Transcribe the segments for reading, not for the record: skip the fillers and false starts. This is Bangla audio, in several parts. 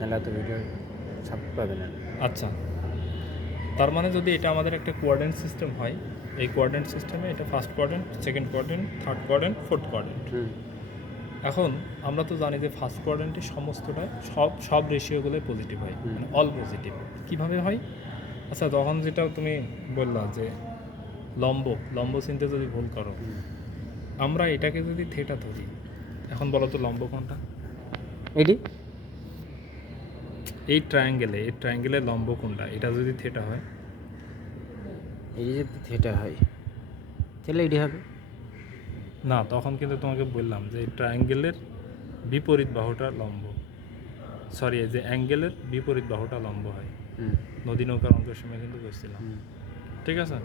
নাহলে এত ভিডিও ছাপ পাবে না। আচ্ছা, তার মানে যদি এটা আমাদের একটা কোয়ার্ডেন্ট সিস্টেম হয়, এই কোয়ার্ডেন্ট সিস্টেমে এটা first quadrant, second quadrant, third quadrant, fourth quadrant. এখন আমরা তো জানি যে ফার্স্ট কোয়ার্ডেন্টে সমস্তটা সব রেশিওগুলোই পজিটিভ হয়, মানে অল পজিটিভ। কীভাবে হয়? আচ্ছা, তখন যেটা তুমি বললা যে লম্ব চিনতে যদি ভুল করো, আমরা এটাকে যদি থেটা ধরি, এখন বলো তো লম্ব কোনটা? এটি এই ট্রায়াঙ্গেলের লম্ব কোনটা? এটা যদি থেটা হয়, এটি যদি থিয়েটার হয় তাহলে এটি হবে না, তখন কিন্তু তোমাকে বললাম যে এই ট্রায়াঙ্গেলের বিপরীত বাহুটা লম্ব, সরি, এই যে অ্যাঙ্গেলের বিপরীত বাহুটা লম্ব হয়। নদী নৌকার অঙ্কের সময় কিন্তু বুঝছিলাম, ঠিক আছে?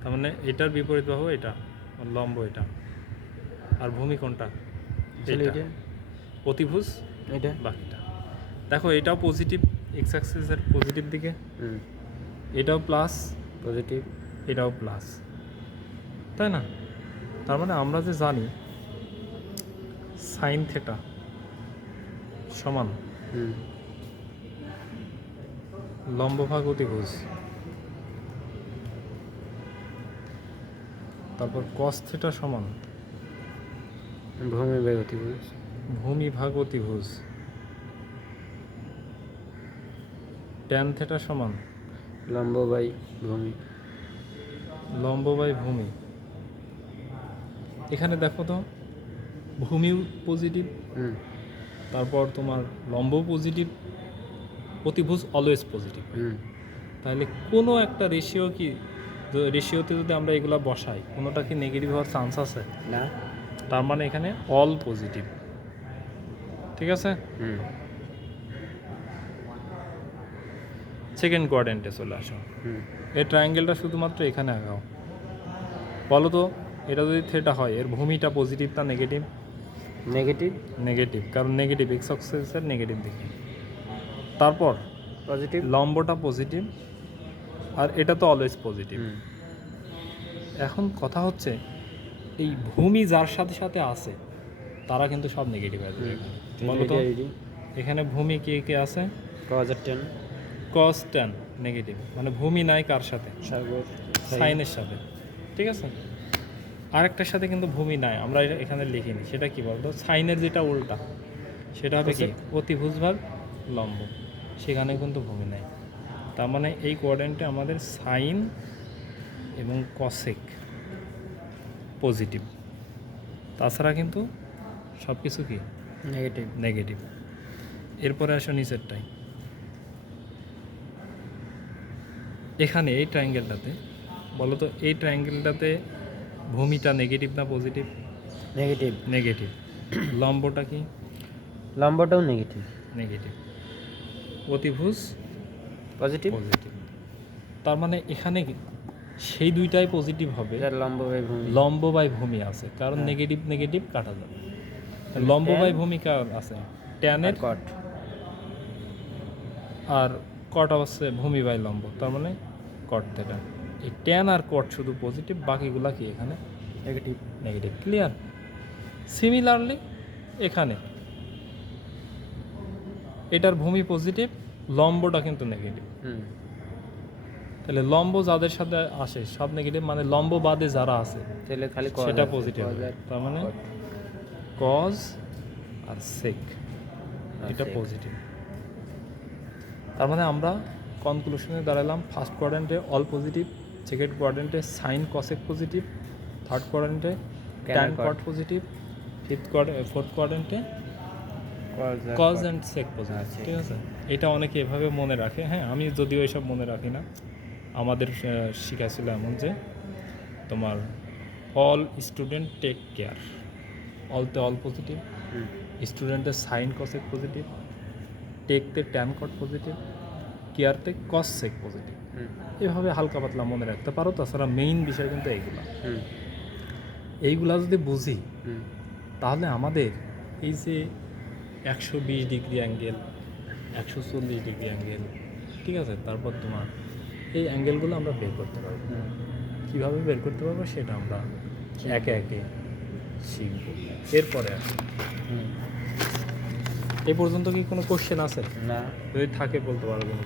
তার মানে এটার বিপরীত বাহু এটা, লম্ব এটা, আর ভূমি কোনটা? এটা, প্রতিভুজ এটা। বাকিটা দেখো, এটাও পজিটিভ, এক্স অ্যাক্সিসের পজিটিভ দিকে, এটাও প্লাস পজিটিভ, এটাও প্লাস, তাই না? তার মানে আমরা যে জানি সাইন থেটা সমান লম্ব ভাগ অতিভুজ, তারপর কস থেটা সমান ভূমি বাই অতিভুজ, ভূমি ভাগ অতিভুজ, ট্যান থেটা সমান লম্ব বাই ভূমি, লম্ব বাই ভূমি। এখানে দেখো তো, ভূমিও পজিটিভ, তারপর তোমার লম্ব পজিটিভ, অতিভুজ অলওয়েজ পজিটিভ। তাহলে কোনো একটা রেশিওতে যদি আমরা এগুলা বসাই, কোনোটা কি নেগেটিভ হওয়ার চান্স আছে? না। তার মানে এখানে অল পজিটিভ, ঠিক আছে? সেকেন্ড কোয়াড্রেন্টে চলে আসো। এই ট্রায়াঙ্গেলটা শুধুমাত্র এখানে আঁকাও। বলো তো, এটা যদি থেটা হয়, এর ভূমিটা পজিটিভ না নেগেটিভ? নেগেটিভ, কারণ নেগেটিভ এক্স অ্যাক্সিসের নেগেটিভ দিকে। তারপর পজিটিভ, লম্বটা পজিটিভ, আর এটা তো অলওয়েজ পজিটিভ। এখন কথা হচ্ছে, এই ভূমি যার সাথে সাথে আছে তারা কিন্তু সব নেগেটিভ আছে। বলো তো, এখানে ভূমি কে কে আছে? কস ট্যান নেগেটিভ, মানে ভূমি নাই কার সাথে? সাইনের সাথে, ঠিক আছে? আরেকটার সাথে কিন্তু ভূমি নাই, আমরা এখানে লিখিনি। সেটা কি বলতো? সাইনের যেটা উল্টা, সেটা হবে কি? অতিভুজ ভাগ লম্ব, সেখানে কিন্তু ভূমি নাই। তার মানে এই কোয়াড্রেন্টে আমাদের সাইন এবং কসেক পজিটিভ, তাছাড়া কিন্তু সব কিছু কি নেগেটিভ। এরপরে আসো নিচেরটাই। এখানে এই ট্রায়াঙ্গেলটাতে বলো তো, এই ট্রায়াঙ্গেলটাতে ভূমিটা নেগেটিভ না পজিটিভ? নেগেটিভ। লম্বটা কি? লম্বটাও নেগেটিভ। অতিভুজ পজিটিভ। তার মানে এখানে সেই দুইটাই পজিটিভ হবে, লম্ব বাই ভূমি আছে, কারণ নেগেটিভ কাটা যাবে। লম্ব বাই ভূমি কার আছে? ট্যানের কট, আর কট আছে ভূমি বাই লম্ব, তার মানে কট থেটা। এই ট্যান আর কট শুধু পজিটিভ, বাকিগুলা কি এখানে নেগেটিভ। ক্লিয়ার? সিমিলারলি এখানে এটার ভূমি পজিটিভ, লম্বটা কিন্তু নেগেটিভ। তাহলে লম্ব যাদের সাথে আসে সব নেগেটিভ, মানে লম্ব বাদে যারা আছে সেটা পজিটিভ। তার মানে কজ আর সেক এটা পজিটিভ। তার মানে আমরা কনক্লুশনে দাঁড়ালাম, ফার্স্ট কোয়াড্রেন্টে অল পজিটিভ, সেকেন্ড কোয়াড্রেন্টে সাইন কসেক পজিটিভ, থার্ড কোয়াড্রেন্টে ট্যান কট পজিটিভ, ফোর্থ কোয়াড্রেন্টে কজ অ্যান্ড সেক পজিটিভ, ঠিক আছে? এটা অনেকে এভাবে মনে রাখে। হ্যাঁ, আমি যদিও এসব মনে রাখি না। আমাদের শিখাইছিল এমন যে তোমার অল স্টুডেন্ট টেক কেয়ার, অলতে অল পজিটিভ, স্টুডেন্টের সাইন কসেক পজিটিভ, টেকতে ট্যান কট পজিটিভ, কেয়ারতে কস সেক পজিটিভ। এভাবে হালকা পাতলা মনে রাখতে পারো। তাছাড়া মেইন বিষয় কিন্তু এইগুলা যদি বুঝি, তাহলে আমাদের এই যে 120 ডিগ্রি অ্যাঙ্গেল, 140 ডিগ্রি অ্যাঙ্গেল, ঠিক আছে, তারপর তোমার এই অ্যাঙ্গেলগুলো আমরা বের করতে পারবো। কীভাবে বের করতে পারবো সেটা আমরা একে একে শিখব। এরপরে আসি এই পর্যন্ত কি কোনো কোশ্চেন আছে? না। যদি থাকে বলতে পারবেন।